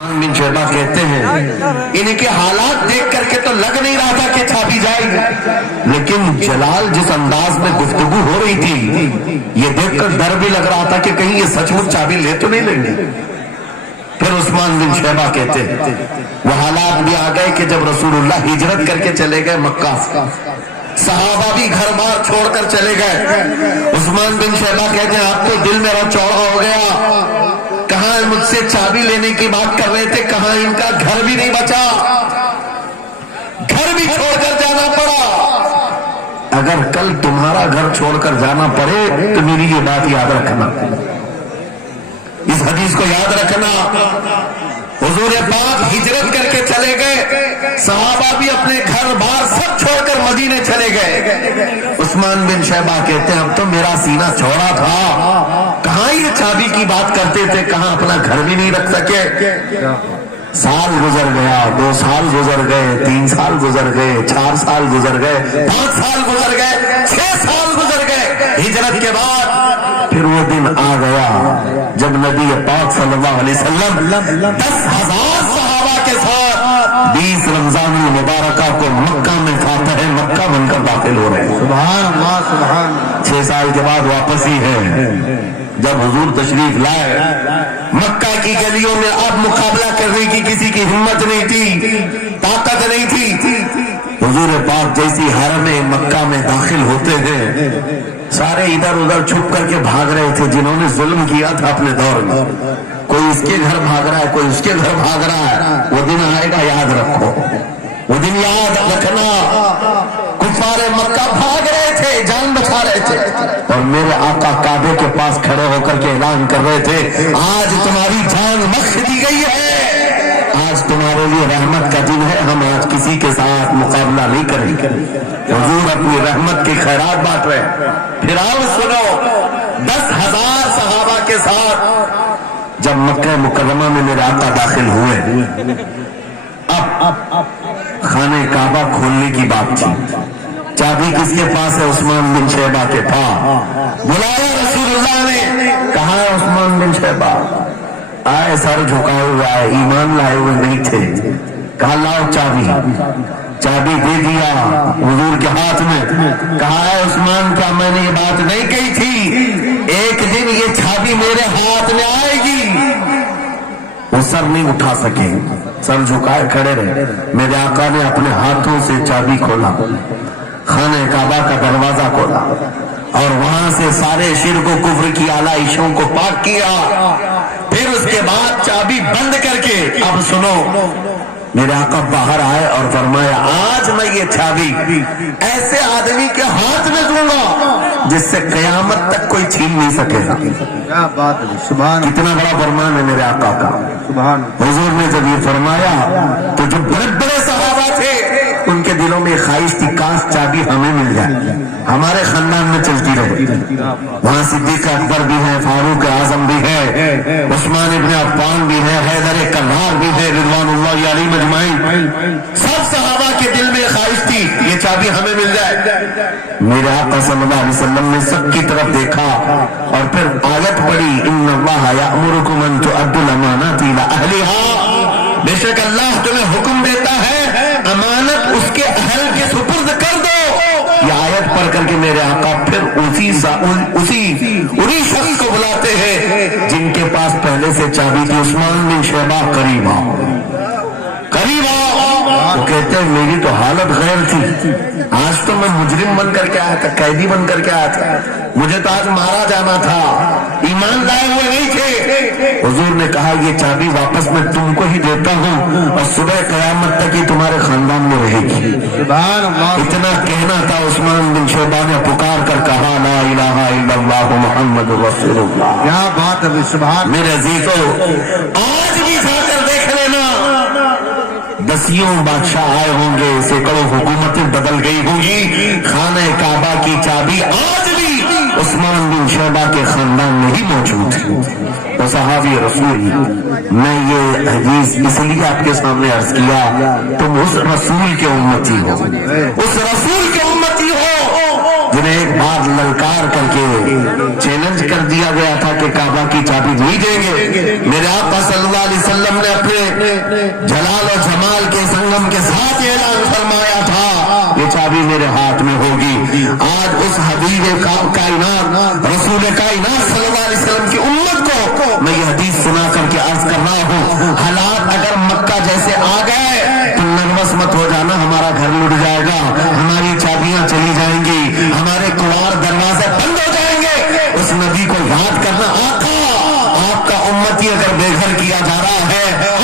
بن شعبہ کہتے ہیں ان کے حالات دیکھ کر کے تو لگ نہیں رہا تھا کہ چھاپی جائے گی، لیکن جلال جس انداز میں گفتگو ہو رہی تھی یہ دیکھ کر ڈر بھی لگ رہا تھا کہ کہیں یہ سچ مچ چابی لے تو نہیں لیں گے۔ پھر عثمان بن شعبہ کہتے ہیں وہ حالات بھی آ گئے کہ جب رسول اللہ ہجرت کر کے چلے گئے مکہ سے، صحابہ بھی گھر بار چھوڑ کر چلے گئے، عثمان بن شعبہ کہتے ہیں اب تو دل میرا چوڑا ہو گیا، کہاں مجھ سے چابی لینے کی بات کر رہے تھے، کہاں ان کا گھر بھی نہیں بچا، گھر بھی چھوڑ کر جانا پڑا۔ اگر کل تمہارا گھر چھوڑ کر جانا پڑے تو میری یہ بات یاد رکھنا، اس حدیث کو یاد رکھنا۔ حضور پاک ہجرت کر کے چلے گئے، صحابہ بھی اپنے گھر بار سب چھوڑ کر مدینے چلے گئے۔ عثمان بن شعبہ کہتے ہیں اب تو میرا سینہ چوڑا تھا، کہاں یہ چابی کی بات کرتے تھے، کہاں اپنا گھر بھی نہیں رکھ سکے۔ سال گزر گیا، 2 سال گزر گئے، 3 سال گزر گئے، 4 سال گزر گئے، 5 سال گزر گئے، 6 سال گزر گئے ہجرت کے بعد۔ پھر وہ دن آ گیا جب نبی پاک صلی اللہ علیہ وسلم 10,000 صحابہ کے ساتھ 20 رمضان المبارکہ کو مکہ میں فاتح مکہ بن کر داخل ہو رہے ہیں۔ سبحان اللہ سبحان اللہ۔ 6 سال کے بعد واپسی ہے، جب حضور تشریف لائے مکہ کی گلیوں میں اب مقابلہ کرنے کی کسی کی ہمت نہیں تھی، طاقت نہیں تھی۔ حضور پاک جیسی حرم مکہ میں داخل ہوتے ہیں سارے ادھر ادھر چھپ کر کے بھاگ رہے تھے جنہوں نے ظلم کیا تھا اپنے دور میں، کوئی اس کے گھر بھاگ رہا ہے، کوئی اس کے گھر بھاگ رہا ہے۔ وہ دن آئے گا، یاد رکھو، وہ دن یاد رکھنا۔ کفار مکہ بھاگ رہے تھے، جان بچا رہے تھے، اور میرے آقا کعبے کے پاس کھڑے ہو کر کے اعلان کر رہے تھے آج تمہاری جان بخش دی گئی ہے، آج تمہارے لیے رحمت کا دن ہے، ہم آج کسی کے ساتھ مقابلہ نہیں کریں گے۔ حضور اپنی رحمت کی خیرات بانٹ رہے۔ پھر آؤ سنو، 10,000 صحابہ کے ساتھ جب مکہ مکرمہ میں میرے آقا داخل ہوئے، اب خانہ کعبہ کھولنے کی بات تھی۔ چابی کس کے پاس ہے؟ عثمان بن شعبہ کے پاس۔ بلایا رسول اللہ نے، کہا ہے عثمان بن شعبہ آئے، سر جھکائے ہوئے آئے، ایمان لائے ہوئے نہیں تھے، کہا لاؤ چابی۔ چابی دے دیا حضور کے ہاتھ میں، کہا ہے عثمان کیا میں نے یہ بات نہیں کہی تھی ایک دن یہ چابی میرے ہاتھ میں آئے گی؟ وہ سر نہیں اٹھا سکے، سر جھکائے کھڑے رہے۔ میرے آقا نے اپنے ہاتھوں سے چابی کھولا، خانہ کعبہ کا دروازہ کھولا، اور وہاں سے سارے شرک و کفر کی آلائشوں کو پاک کیا۔ پھر اس کے بعد چابی بند کر کے اب سنو، میرے آقا باہر آئے اور فرمایا آج میں یہ چابی ایسے آدمی کے ہاتھ میں دوں گا جس سے قیامت تک کوئی چھین نہیں سکے گا۔ کیا بات ہے، سبحان اللہ۔ کتنا بڑا فرمان ہے میرے آقا کا۔ سبحان اللہ۔ حضور نے جب یہ فرمایا تو جو بڑے بڑے صحابہ تھے ان کے دلوں میں خواہش تھی کاش چابی ہمیں مل جائے، ہمارے خاندان میں چلتی رہے۔ وہاں صدیق اکبر بھی ہے، فاروق اعظم بھی ہے، عثمان ابن عفان بھی ہے، حیدر کرار بھی ہے، رضوان اللہ علیہ مجمعین۔ سب صحابہ کے دل میں خواہش تھی یہ چابی ہمیں مل جائے۔ میرے آقا صلی اللہ علیہ وسلم نے سب کی طرف دیکھا اور پھر آیت پڑھی ان اللہ یأمرکم ان تؤدوا الامانات الی اہلھا، بے شک اللہ تمہیں حکم دیتا ہے امانت اس کے اہل کے سپرد کر دو۔ یہ آیت پڑھ کر کے میرے آقا پھر انہی شخص کو بلاتے ہیں جن کے پاس پہلے سے چابی تھی، عثمان بن شعبہ قریب آؤ، قریب آؤ۔ وہ کہتے ہیں میری تو حالت غیر تھی، آج تو میں مجرم بن کر کے آیا تھا، قیدی بن کر کے آیا تھا، مجھے تو آج مارا جانا تھا، ایمان لائے ہوئے نہیں تھے۔ حضور نے کہا یہ چابی واپس میں تم کو ہی دیتا ہوں اور صبح قیامت تک ہی تمہارے خاندان میں رہے گی۔ سبحان اللہ۔ اتنا کہنا تھا، عثمان بن شعبہ نے پکار کر کہا لا الہ الا اللہ محمد رسول اللہ۔ کیا بات ہے، سبحان۔ میرے عزیزو آج بھی جا کر دیکھ لینا، 10 بادشاہ آئے ہوں گے، سینکڑوں حکومتیں بدل گئی ہوں گی، خانہ کعبہ کی چابی آج بھی عثمان بن شعبہ کے خاندان میں ہی موجود ہے۔ تو صحابی رسول، میں یہ حدیث اس لیے آپ کے سامنے عرض کیا تم اس رسول کے امتی ہو، اس رسول کے امتی ہو جنہیں ایک بار للکار کر کے چیلنج کر دیا گیا تھا کہ کعبہ کی چابی نہیں دیں گے، میرے آقا صلی اللہ علیہ وسلم نے اپنے جلال و جمال کے سنگم کے ساتھ اعلان فرمایا تھا یہ چابی میرے ہاتھ میں ہوگی۔ آج اس حبیب کائنات رسول کائنات صلی اللہ علیہ وسلم کی امت کو میں یہ حدیث سنا کر کے عرض کر رہا ہوں، حالات اگر مکہ جیسے آ گئے تو نروس مت ہو جانا، ہمارا گھر لٹ جائے گا، ہماری چابیاں چلی جائیں گی، ہمارے کڑار دروازے بند ہو جائیں گے۔ اس نبی کو یاد کرنا، آقا آپ کا امتی اگر بے گھر کیا جا رہا ہے،